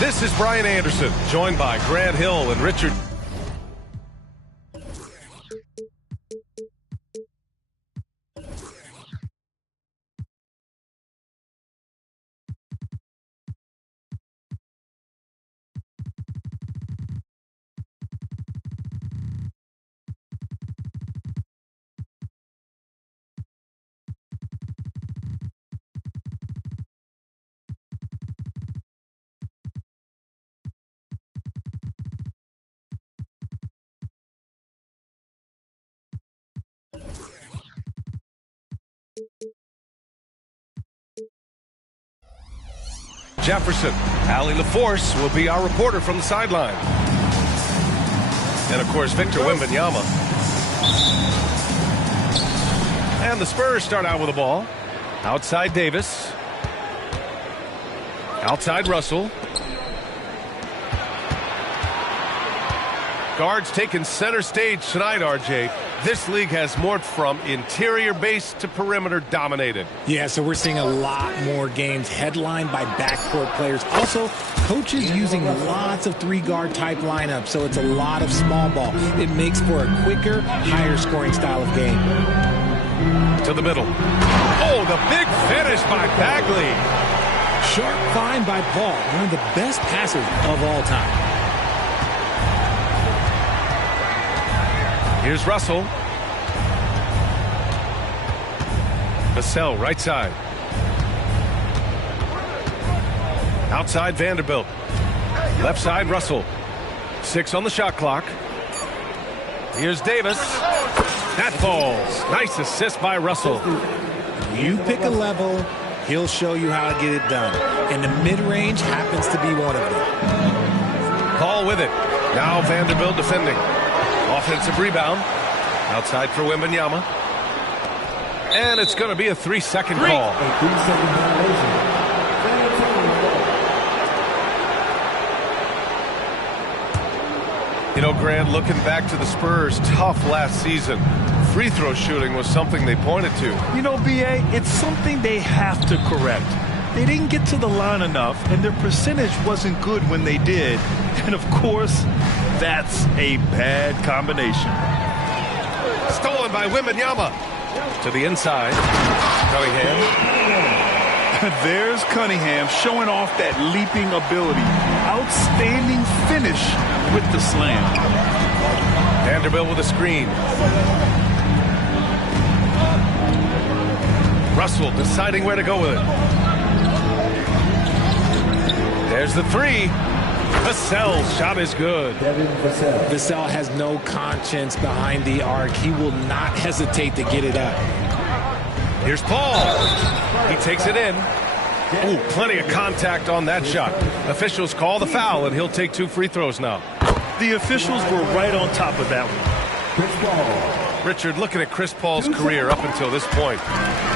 This is Brian Anderson, joined by Grant Hill and Richard. Jefferson. Allie LaForce will be our reporter from the sideline. And, of course, Victor Wembanyama. And the Spurs start out with the ball. Outside Davis. Outside Russell. Guards taking center stage tonight, RJ. This league has morphed from interior base to perimeter dominated. Yeah, so we're seeing a lot more games headlined by backcourt players. Also, coaches using lots of three-guard type lineups, so it's a lot of small ball. It makes for a quicker, higher scoring style of game. To the middle. Oh, the big finish by Bagley. Sharp find by Paul, one of the best passers of all time. Here's Russell. Vassell, right side. Outside Vanderbilt. Left side Russell. 6 on the shot clock. Here's Davis. That falls. Nice assist by Russell. You pick a level, he'll show you how to get it done. And the mid-range happens to be one of them. Paul with it. Now Vanderbilt defending. Offensive rebound. Outside for Wembanyama. And it's going to be a 3-second call. A 3-second violation. You know, Grant, looking back to the Spurs' tough last season, free throw shooting was something they pointed to. You know, B.A., it's something they have to correct. They didn't get to the line enough, and their percentage wasn't good when they did. And, of course, that's a bad combination. Stolen by Wembanyama. To the inside. Cunningham. There's Cunningham showing off that leaping ability. Outstanding finish with the slam. Vanderbilt with a screen. Russell deciding where to go with it. There's the three. Vassell's shot is good. Vassell has no conscience behind the arc. He will not hesitate to get it up. Here's Paul. He takes it in. Ooh, plenty of contact on that shot. Officials call the foul, and he'll take 2 free throws now. The officials were right on top of that one. Richard, looking at Chris Paul's career up until this point,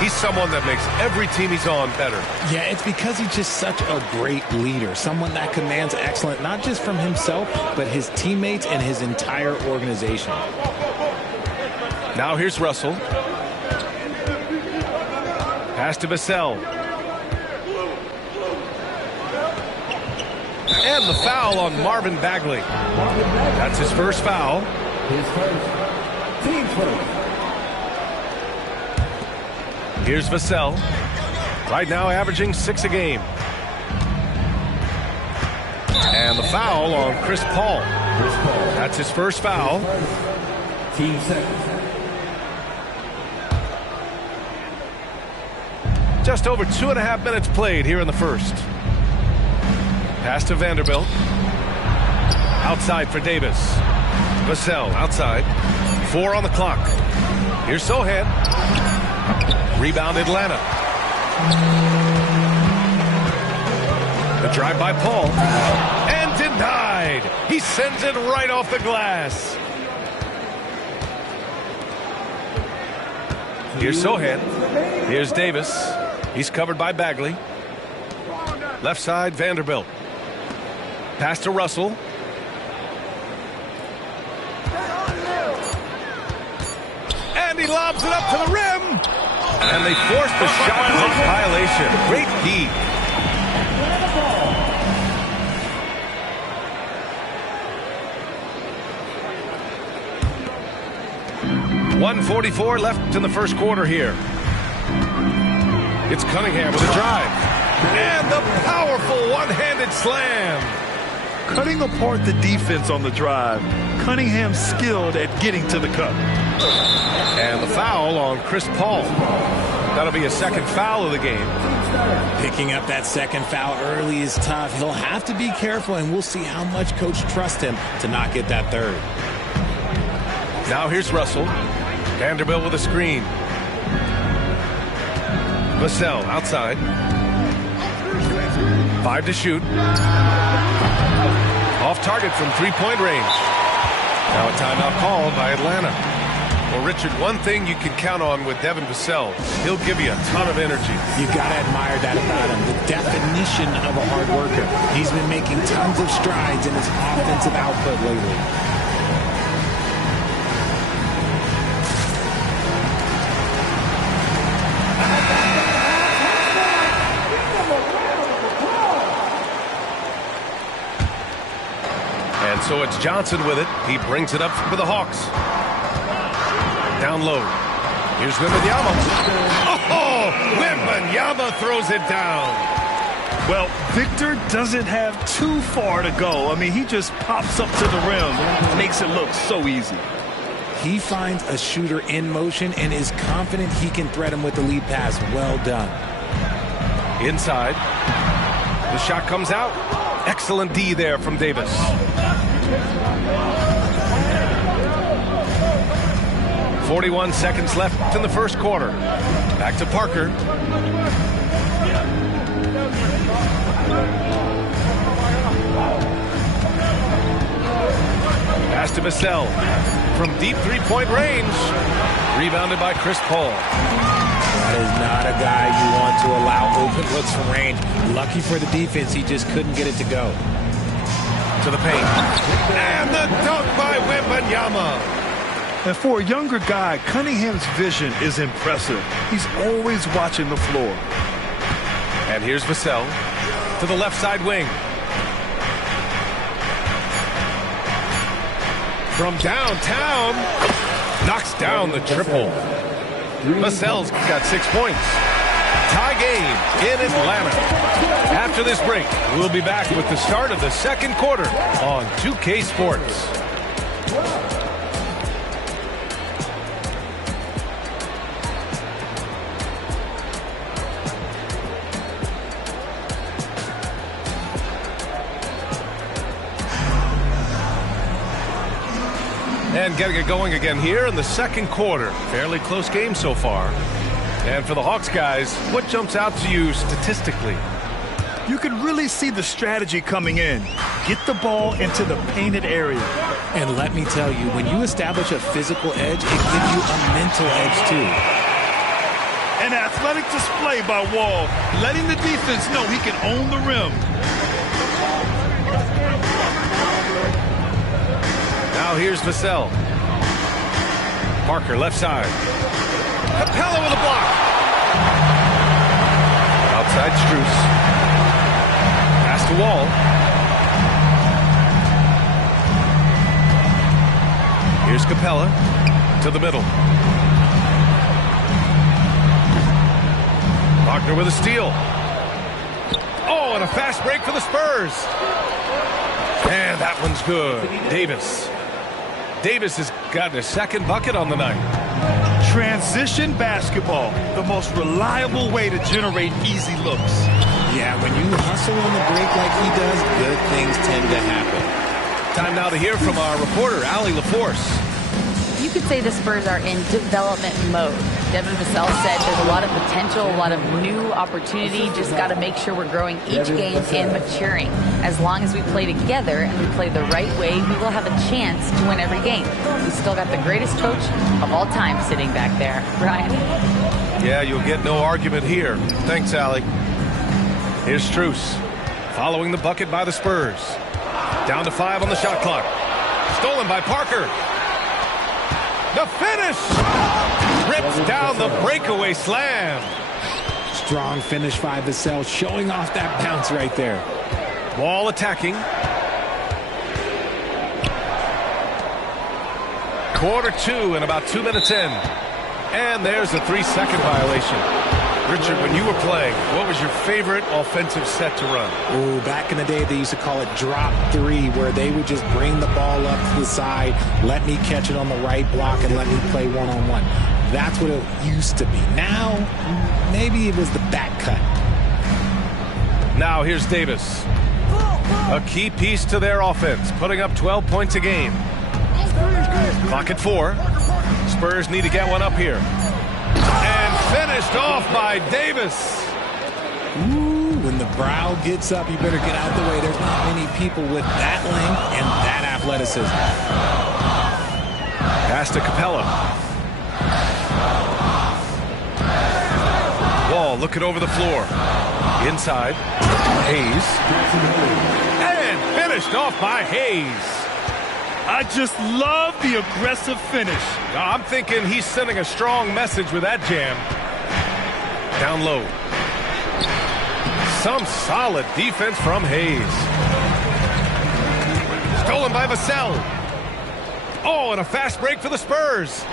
he's someone that makes every team he's on better. Yeah, it's because he's just such a great leader, someone that commands excellence, not just from himself, but his teammates and his entire organization. Now here's Russell. Pass to Vassell. And the foul on Marvin Bagley. That's his first foul. His first. Team first. Here's Vassell. Right now averaging 6 a game. And the foul on Chris Paul. That's his first foul. Team second. Just over 2.5 minutes played here in the first. Pass to Vanderbilt. Outside for Davis. Vassell outside. 4 on the clock. Here's Sohan. Rebound Atlanta. The drive by Paul. And denied. He sends it right off the glass. Here's Sohan. Here's Davis. He's covered by Bagley. Left side, Vanderbilt. Pass to Russell. And he lobs it up to the rim. And they force the shot clock violation. Great D. .144 left in the first quarter here. It's Cunningham with a drive. And the powerful one-handed slam. Cutting apart the defense on the drive. Cunningham skilled at getting to the cup. And the foul on Chris Paul. That'll be a second foul of the game. Picking up that second foul early is tough. He'll have to be careful, and we'll see how much coach trusts him to not get that third. Now here's Russell. Vanderbilt with a screen. Vassell outside. 5 to shoot. Off target from three-point range. Now a timeout called by Atlanta. Well, Richard, one thing you can count on with Devin Vassell, he'll give you a ton of energy. You got to admire that about him. The definition of a hard worker. He's been making tons of strides in his offensive output lately. And so it's Johnson with it. He brings it up for the Hawks. Down low. Here's Wembanyama. Oh, Wembanyama throws it down. Well, Victor doesn't have too far to go. I mean, he just pops up to the rim. Makes it look so easy. He finds a shooter in motion and is confident he can threat him with the lead pass. Well done. Inside. The shot comes out. Excellent D there from Davis. .41 seconds left in the first quarter. Back to Parker. Pass to Vassell. From deep three-point range. Rebounded by Chris Paul. That is not a guy you want to allow open looks from range. Lucky for the defense, he just couldn't get it to go. To the paint. And the dunk by Wembanyama. And for a younger guy, Cunningham's vision is impressive. He's always watching the floor. And here's Vassell to the left side wing. From downtown, knocks down the triple. Vassell's got 6 points. Tie game in Atlanta. After this break, we'll be back with the start of the second quarter on 2K Sports. And getting it going again here in the second quarter. Fairly close game so far. And for the Hawks guys, what jumps out to you statistically? You can really see the strategy coming in. Get the ball into the painted area. And let me tell you, when you establish a physical edge, it gives you a mental edge too. An athletic display by Wall, letting the defense know he can own the rim. Now here's Vassell. Parker left side. Capella with a block. Outside Strus. Pass to Wall. Here's Capella to the middle. Wagner with a steal. Oh, and a fast break for the Spurs. And that one's good. Davis has gotten a second bucket on the night. Transition basketball, the most reliable way to generate easy looks. Yeah, when you hustle on the break like he does, good things tend to happen. Time now to hear from our reporter, Allie LaForce. You could say the Spurs are in development mode. Devin Vassell said there's a lot of potential, a lot of new opportunity. Just got to make sure we're growing each game and maturing. As long as we play together and we play the right way, we will have a chance to win every game. We still got the greatest coach of all time sitting back there. Ryan? Yeah, you'll get no argument here. Thanks, Allie. Here's Strus, following the bucket by the Spurs. Down to 5 on the shot clock. Stolen by Parker. The finish! Rips down the breakaway slam. Strong finish by Vassell, showing off that bounce right there. Wall attacking. Quarter 2 and about 2 minutes in. And there's a 3-second violation. Richard, when you were playing, what was your favorite offensive set to run? Oh, back in the day, they used to call it drop 3, where they would just bring the ball up to the side, let me catch it on the right block, and let me play one-on-one. That's what it used to be. Now, maybe it was the back cut. Now here's Davis. A key piece to their offense, putting up 12 points a game. Clock at 4. Spurs need to get one up here. Finished off by Davis. Ooh, when the brow gets up, you better get out the way. There's not many people with that length and that athleticism. Pass to Capella. Wall looking over the floor. Inside. Hayes. And finished off by Hayes. I just love the aggressive finish. I'm thinking he's sending a strong message with that jam. Down low. Some solid defense from Hayes. Stolen by Vassell. Oh, and a fast break for the Spurs.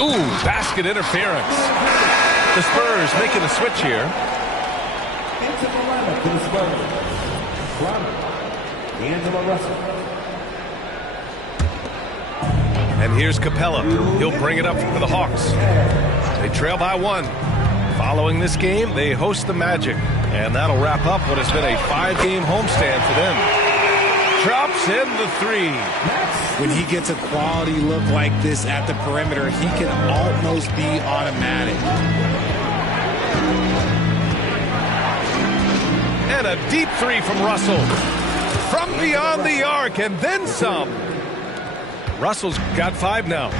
Ooh, basket interference. The Spurs making a switch here. Into the lineup for the Spurs. D'Angelo Russell. And here's Capella. He'll bring it up for the Hawks. They trail by 1. Following this game, they host the Magic. And that'll wrap up what has been a 5-game homestand for them. Drops in the 3. When he gets a quality look like this at the perimeter, he can almost be automatic. And a deep 3 from Russell. From beyond the arc, and then some. Russell's got 5 now.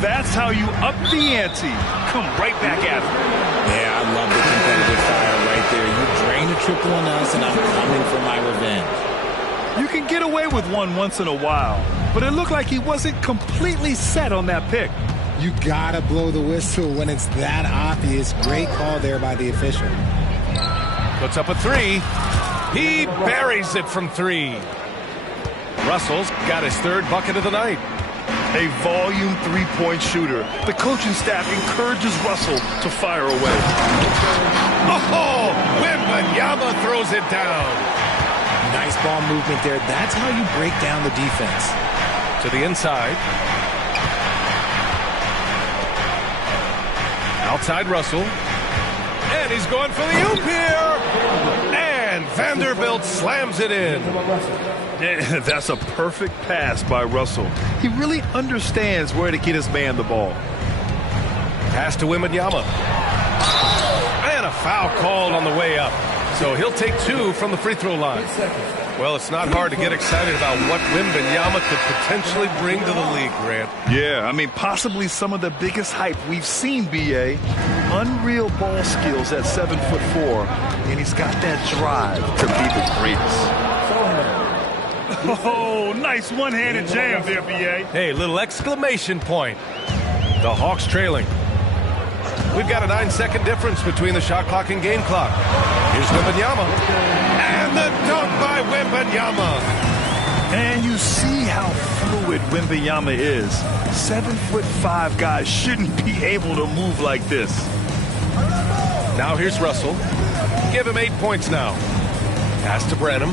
That's how you up the ante. Come right back at him. Yeah, I love the competitive fire right there. You drain a triple on us, and I'm coming for my revenge. You can get away with one once in a while, but it looked like he wasn't completely set on that pick. You gotta blow the whistle when it's that obvious. Great call there by the official. Puts up a 3. He buries it from 3. Russell's got his 3rd bucket of the night. A volume 3-point shooter. The coaching staff encourages Russell to fire away. Oh, Wembanyama throws it down. Nice ball movement there. That's how you break down the defense. To the inside. Outside Russell. And he's going for the oop here. And Vanderbilt slams it in. Yeah, that's a perfect pass by Russell. He really understands where to get his man the ball. Pass to Wembanyama. And a foul called on the way up. So he'll take 2 from the free throw line. Well, it's not hard to get excited about what Wembanyama could potentially bring to the league, Grant. Yeah, I mean, possibly some of the biggest hype we've seen, B.A. Unreal ball skills at 7'4", and he's got that drive to be the greatest. Oh, nice one-handed jam there, B.A. Hey, little exclamation point. The Hawks trailing. We've got a 9-second difference between the shot clock and game clock. Here's Wembanyama. And the dunk by Wembanyama. And you see how fluid Wembanyama is. 7'5" guys shouldn't be able to move like this. Now here's Russell. Give him 8 points now. Pass to Branham.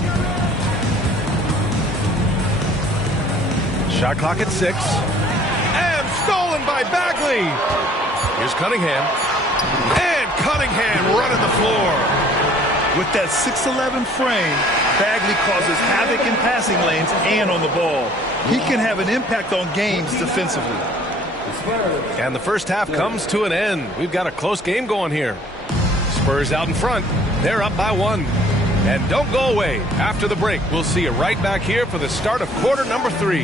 Shot clock at 6. And stolen by Bagley. Here's Cunningham. And Cunningham running the floor. With that 6'11" frame, Bagley causes havoc in passing lanes and on the ball. He can have an impact on games defensively. And the first half comes to an end. We've got a close game going here. Spurs out in front. They're up by 1. And don't go away. After the break, we'll see you right back here for the start of quarter number 3.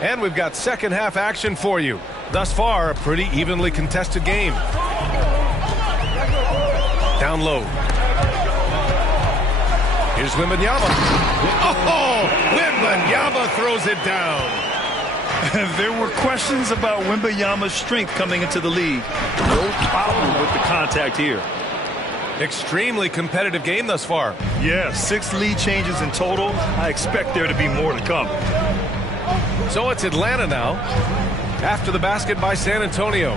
And we've got second half action for you. Thus far, a pretty evenly contested game. Down low. Here's Wembanyama. Oh, Wembanyama throws it down. There were questions about Wembanyama's strength coming into the league. No problem with the contact here. Extremely competitive game thus far. Yeah, 6 lead changes in total. I expect there to be more to come. So it's Atlanta now. After the basket by San Antonio.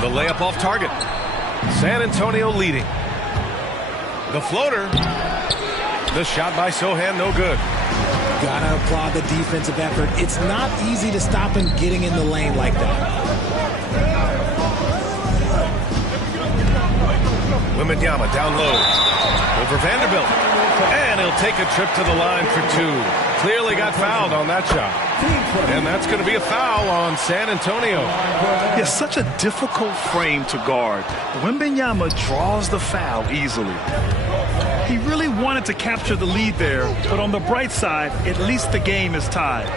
The layup off target. San Antonio leading. The floater. The shot by Sohan, no good. Gotta applaud the defensive effort. It's not easy to stop him getting in the lane like that. Wembanyama down low. Over Vanderbilt. And he'll take a trip to the line for 2. Clearly got fouled on that shot. And that's going to be a foul on San Antonio. It's such a difficult frame to guard. Wembanyama draws the foul easily. He really wanted to capture the lead there, but on the bright side, at least the game is tied.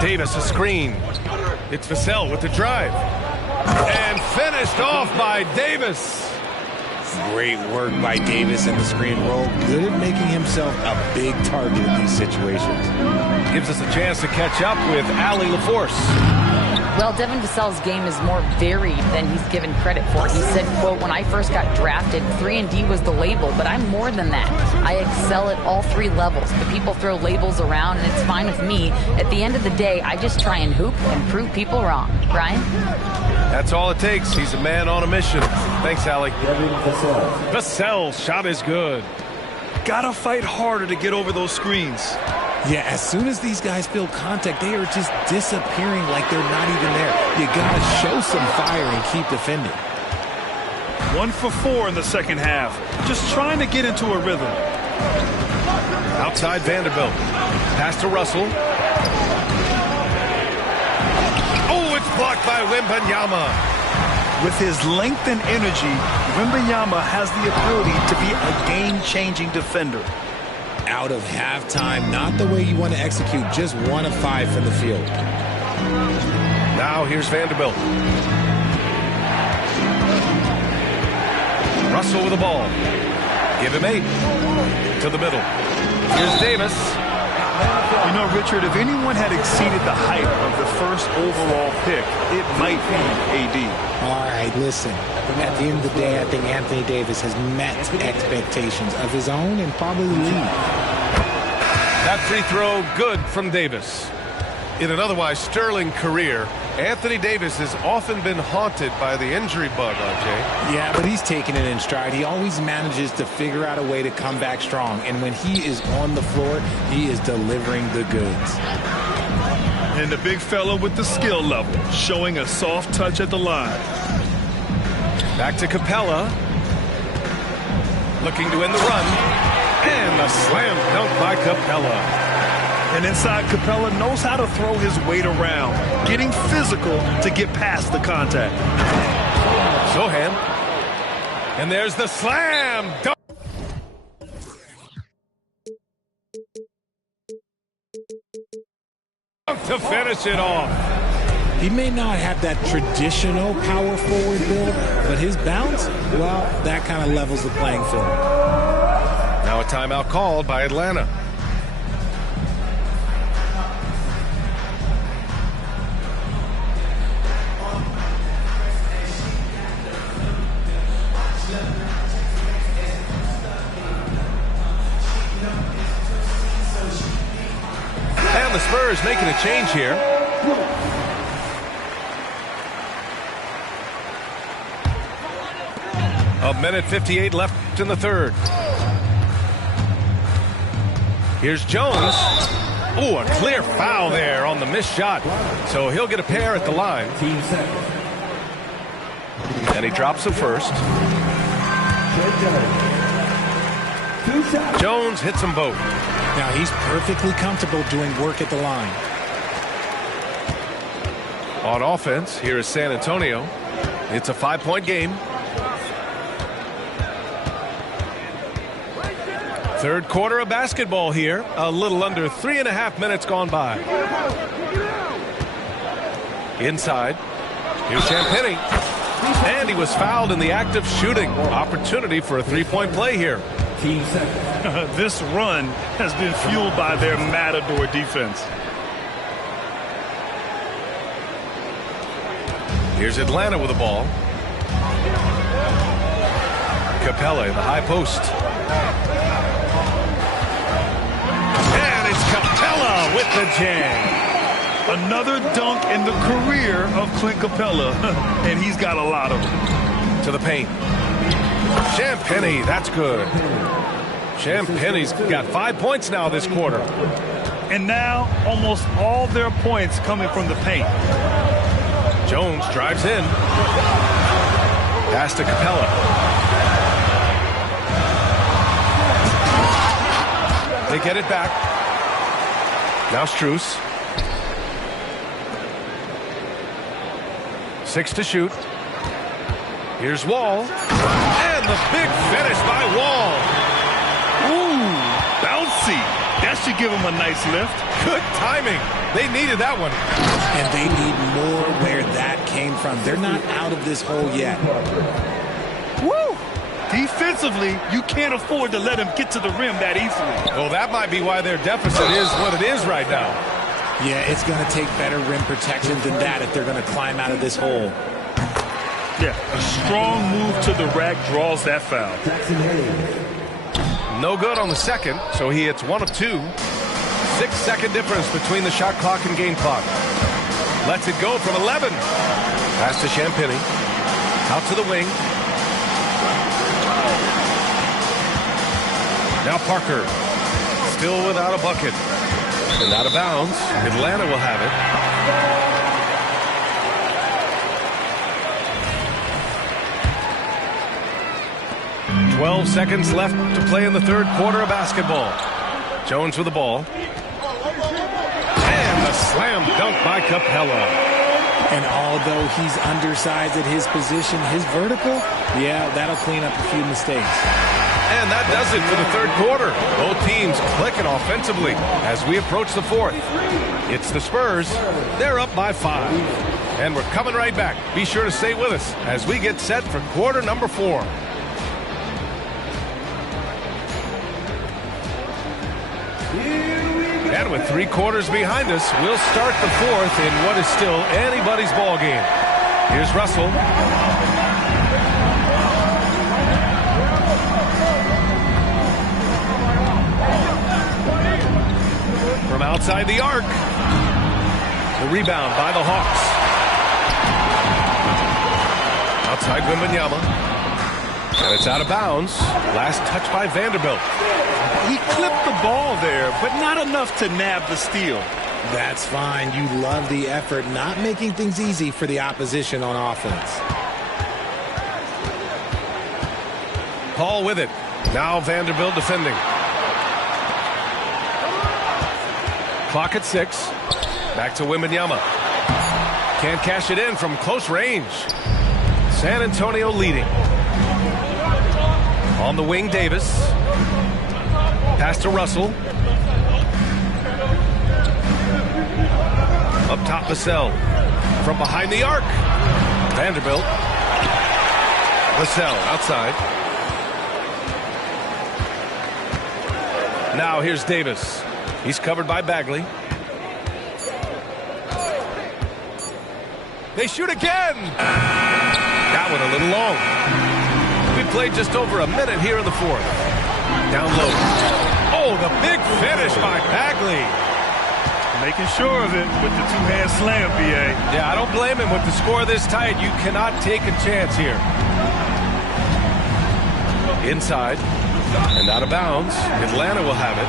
Davis a screen. It's Vassell with the drive. And finished off by Davis. Great work by Davis in the screen roll. Good at making himself a big target in these situations. Gives us a chance to catch up with Allie LaForce. Well, Devin Vassell's game is more varied than he's given credit for. He said, quote, when I first got drafted, 3-and-D was the label, but I'm more than that. I excel at all 3 levels. The people throw labels around, and it's fine with me. At the end of the day, I just try and hoop and prove people wrong. Brian? That's all it takes. He's a man on a mission. Thanks, Allie. Vassell's shot is good. Gotta fight harder to get over those screens. Yeah, as soon as these guys feel contact, they are just disappearing like they're not even there. You gotta show some fire and keep defending. 1 for 4 in the second half. Just trying to get into a rhythm. Outside Vanderbilt. Pass to Russell. Oh, it's blocked by Wembanyama. With his length and energy, Wembanyama has the ability to be a game-changing defender. Out of halftime, not the way you want to execute, just 1 of 5 from the field. Now here's Vanderbilt. Russell with the ball. Give him 8. To the middle. Here's Davis. You know, Richard, if anyone had exceeded the hype of the first overall pick, it might be AD. All right, listen. At the end of the day, I think Anthony Davis has met expectations of his own and probably the league. That free throw good from Davis. In an otherwise sterling career, Anthony Davis has often been haunted by the injury bug, RJ. Yeah, but he's taking it in stride. He always manages to figure out a way to come back strong. And when he is on the floor, he is delivering the goods. And the big fella with the skill level, showing a soft touch at the line. Back to Capella. Looking to end the run. And a slam dunk by Capella. And inside, Capella knows how to throw his weight around, getting physical to get past the contact. Sohan. And there's the slam dunk. To finish it off. He may not have that traditional power forward build, but his bounce, well, that kind of levels the playing field. Now a timeout called by Atlanta. And the Spurs making a change here. A minute 58 left in the third. Here's Jones. Oh, a clear foul there on the missed shot. So he'll get a pair at the line. And he drops the first. 2 shots. Jones hits them both. Now he's perfectly comfortable doing work at the line. On offense, here is San Antonio. It's a 5-point game. Third quarter of basketball here. A little under 3.5 minutes gone by. Inside. Here's Champagnie. And he was fouled in the act of shooting. Opportunity for a 3-point play here. Team second. This run has been fueled by their matador defense. Here's Atlanta with the ball. Capella in the high post. And it's Capella with the jam. Another dunk in the career of Clint Capella, and he's got a lot of them. To the paint. Champagnie, that's good. Champagnie's got 5 points now this quarter. And now almost all their points coming from the paint. Jones drives in. Pass to Capella. They get it back. Now Strus. 6 to shoot. Here's Wall. And the big finish by Wall. Ooh, bouncy. That should give him a nice lift. Good timing. They needed that one. And they need more where that came from. They're not out of this hole yet. Woo! Defensively, you can't afford to let him get to the rim that easily. Well, that might be why their deficit is what it is right now. Yeah, it's going to take better rim protection than that if they're going to climb out of this hole. Yeah, a strong move to the rack draws that foul. Jackson Hayes. No good on the second, so he hits 1 of 2. 6-second difference between the shot clock and game clock. Lets it go from 11. Pass to Champagnie. Out to the wing. Now Parker. Still without a bucket. And out of bounds. Atlanta will have it. "12 seconds left to play in the third quarter of basketball. Jones with the ball. And the slam dunk by Capella. And although he's undersized at his position, his vertical, yeah, that'll clean up a few mistakes. And that does it for the third quarter. Both teams clicking offensively as we approach the fourth. It's the Spurs. They're up by 5. And we're coming right back. Be sure to stay with us as we get set for quarter number 4. And with 3 quarters behind us, we'll start the fourth in what is still anybody's ball game. Here's Russell. From outside the arc. The rebound by the Hawks. Outside Wembanyama. And it's out of bounds. Last touch by Vanderbilt. He clipped the ball there, but not enough to nab the steal. That's fine. You love the effort, not making things easy for the opposition on offense. Paul with it. Now Vanderbilt defending. Clock at 6. Back to Wembanyama. Can't cash it in from close range. San Antonio leading. On the wing, Davis. Pass to Russell. Up top, Vassell. From behind the arc. Vanderbilt. Vassell outside. Now here's Davis. He's covered by Bagley. They shoot again. That one a little long. We played just over a minute here in the fourth. Down low. Oh, the big finish by Bagley. Making sure of it with the two-hand slam, B.A. Yeah, I don't blame him with the score this tight. You cannot take a chance here. Inside and out of bounds. Atlanta will have it.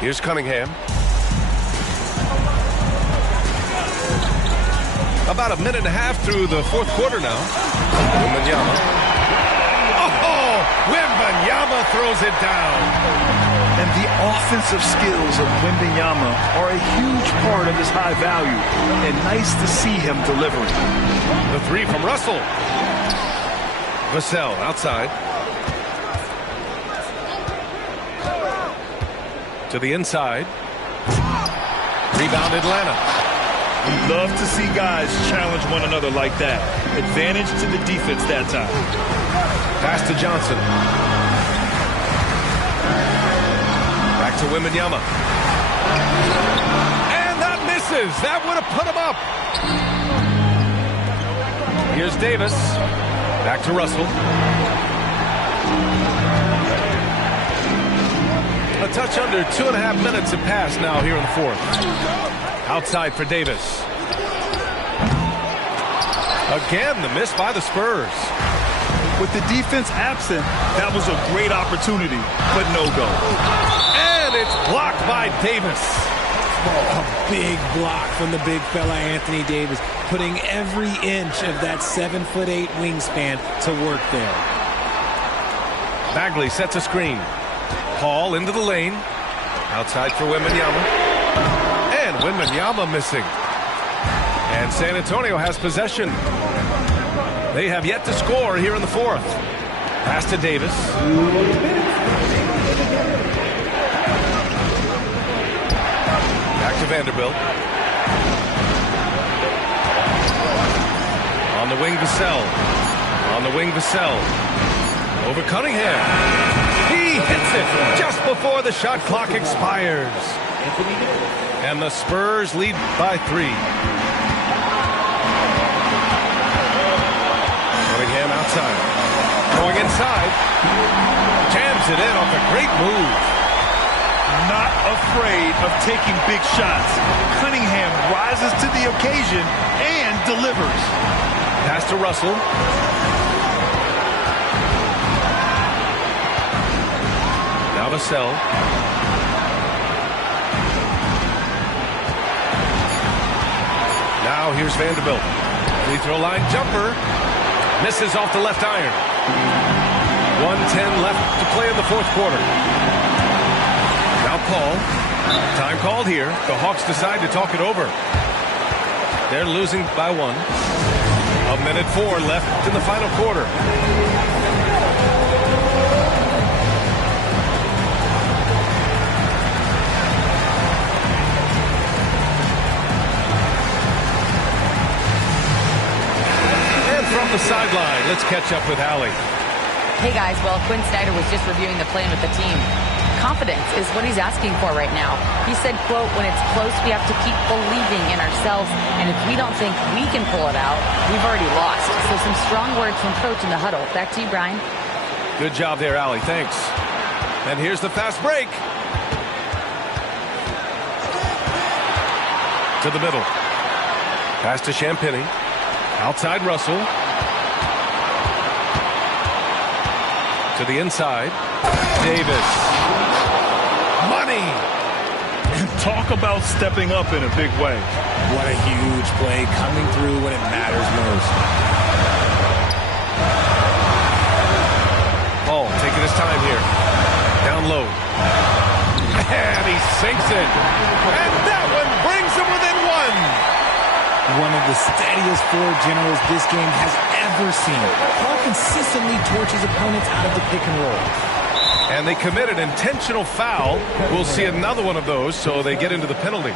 Here's Cunningham. About a minute and a half through the fourth quarter now. Wembanyama. Oh, Wembanyama throws it down. And the offensive skills of Wembanyama are a huge part of his high value. And nice to see him delivering. The three from Russell. Vassell outside. To the inside. Rebound Atlanta. We love to see guys challenge one another like that. Advantage to the defense that time. Pass to Johnson. Back to Wembanyama. And that misses. That would have put him up. Here's Davis. Back to Russell. A touch under 2.5 minutes have passed now here in the fourth. Outside for Davis. Again, the miss by the Spurs. With the defense absent, that was a great opportunity, but no go. And it's blocked by Davis. A big block from the big fella Anthony Davis, putting every inch of that 7'8" wingspan to work there. Bagley sets a screen. Paul into the lane. Outside for Wembanyama. And Wembanyama missing. And San Antonio has possession. They have yet to score here in the fourth. Pass to Davis. Back to Vanderbilt. On the wing, Vassell. On the wing, Vassell. Over Cunningham. He hits it just before the shot clock expires. And the Spurs lead by 3. Cunningham outside. Going inside. Jams it in off a great move. Not afraid of taking big shots. Cunningham rises to the occasion and delivers. Pass to Russell. Now Vassell. Now here's Vanderbilt. Free throw line jumper. Misses off the left iron. 1:10 left to play in the fourth quarter. Now Paul. Time called here. The Hawks decide to talk it over. They're losing by 1. 1:04 left in the final quarter. From the sideline, let's catch up with Allie. Hey guys, well, Quinn Snyder was just reviewing the plan with the team. Confidence is what he's asking for right now. He said, quote, when it's close, we have to keep believing in ourselves, and if we don't think we can pull it out, we've already lost. So some strong words from coach in the huddle. Back to you, Brian. Good job there, Allie. Thanks. And here's the fast break. To the middle. Pass to Champagny. Outside Russell. To the inside. Davis. Money. Talk about stepping up in a big way. What a huge play, coming through when it matters most. Paul taking his time here. Down low. And he sinks it. And that one brings him within 1. One of the steadiest floor generals this game has ever seen. Paul consistently torches opponents out of the pick and roll. And they commit an intentional foul. We'll see another one of those, so they get into the penalty.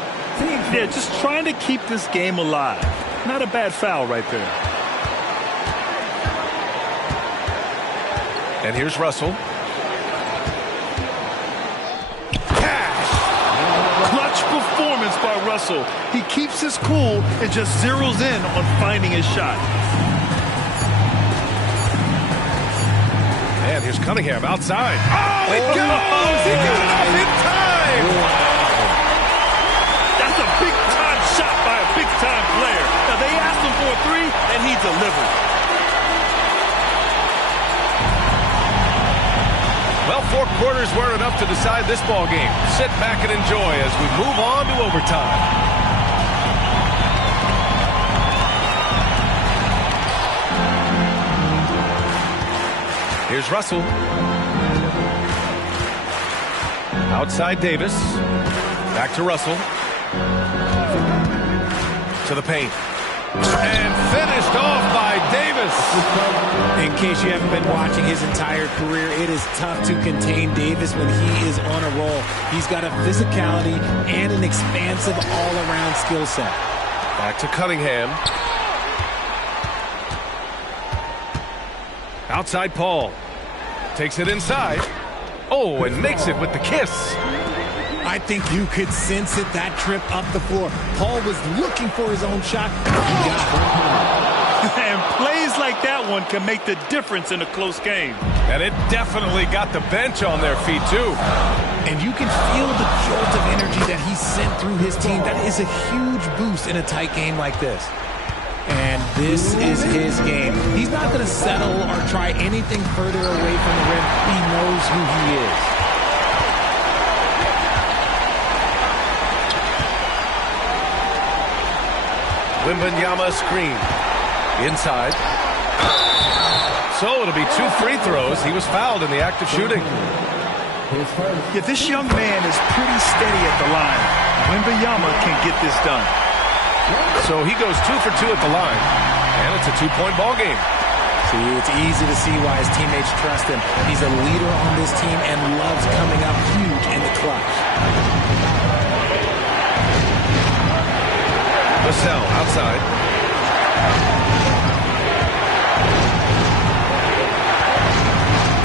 Yeah, just trying to keep this game alive. Not a bad foul right there. And here's Russell. Clutch performance by Russell. He keeps his cool and just zeroes in on finding his shot. And here's Cunningham outside. Oh, it goes! He got it off in time! That's a big-time shot by a big-time player. Now, they asked him for a 3, and he delivered. Well, 4 quarters weren't enough to decide this ball game. Sit back and enjoy as we move on to overtime. Here's Russell. Outside Davis. Back to Russell. To the paint. And finished off by Davis. In case you haven't been watching his entire career, it is tough to contain Davis when he is on a roll. He's got a physicality and an expansive all-around skill set. Back to Cunningham. Outside Paul. Takes it inside. Oh, and makes it with the kiss. I think you could sense it, that trip up the floor. Paul was looking for his own shot. He got it. And plays like that one can make the difference in a close game. And it definitely got the bench on their feet, too. And you can feel the jolt of energy that he sent through his team. That is a huge boost in a tight game like this. And this is his game. He's not going to settle or try anything further away from the rim. He knows who he is. Wembanyama screen. Inside. So it'll be 2 free throws. He was fouled in the act of shooting. Yeah, this young man is pretty steady at the line. Wembanyama can get this done. So he goes 2 for 2 at the line. And it's a 2-point ball game. See, it's easy to see why his teammates trust him. He's a leader on this team and loves coming up huge in the clutch. Vassell outside.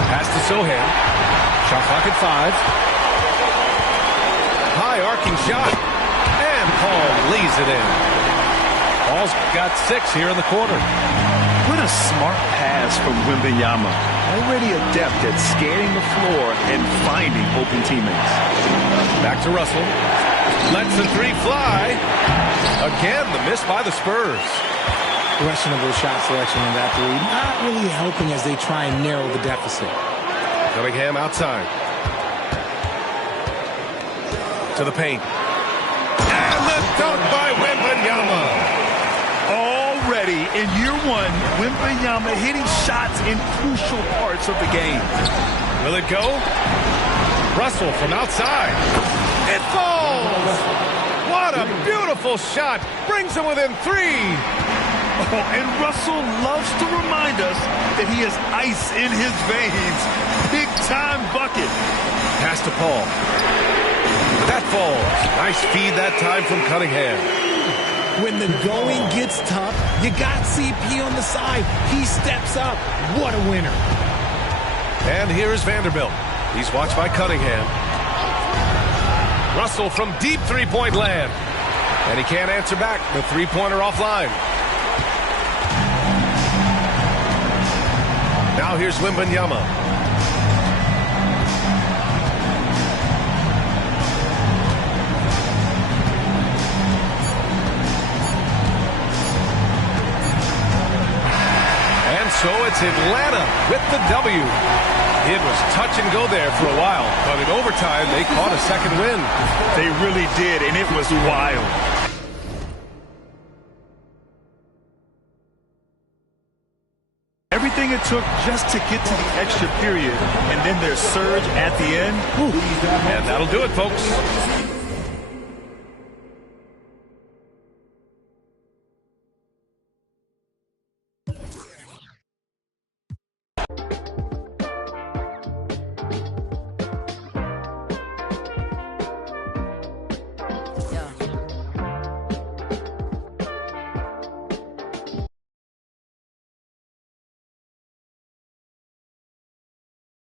Pass to Sohan. Shot clock at 5. High arcing shot. And Paul lays it in. Paul's got 6 here in the quarter. What a smart pass from Wembanyama. Already adept at scanning the floor and finding open teammates. Back to Russell. Lets the 3 fly. Again, the miss by the Spurs. Questionable shot selection in that 3. Not really helping as they try and narrow the deficit. Cunningham outside. To the paint. And the dunk by Wembanyama. Already in year 1, Wembanyama hitting shots in crucial parts of the game. Will it go? Russell from outside. It falls! What a beautiful shot. Brings him within 3. Oh, and Russell loves to remind us that he has ice in his veins. Big-time bucket. Pass to Paul. That falls. Nice feed that time from Cunningham. When the going gets tough, you got CP on the side. He steps up. What a winner. And here's Vanderbilt. He's watched by Cunningham. Russell from deep 3-point land. And he can't answer back. The 3-pointer offline. Now here's Wembanyama. And so it's Atlanta with the W. It was touch and go there for a while, but in overtime, they caught a second win. They really did, and it was wild. Everything it took just to get to the extra period, and then their surge at the end. And that'll do it, folks.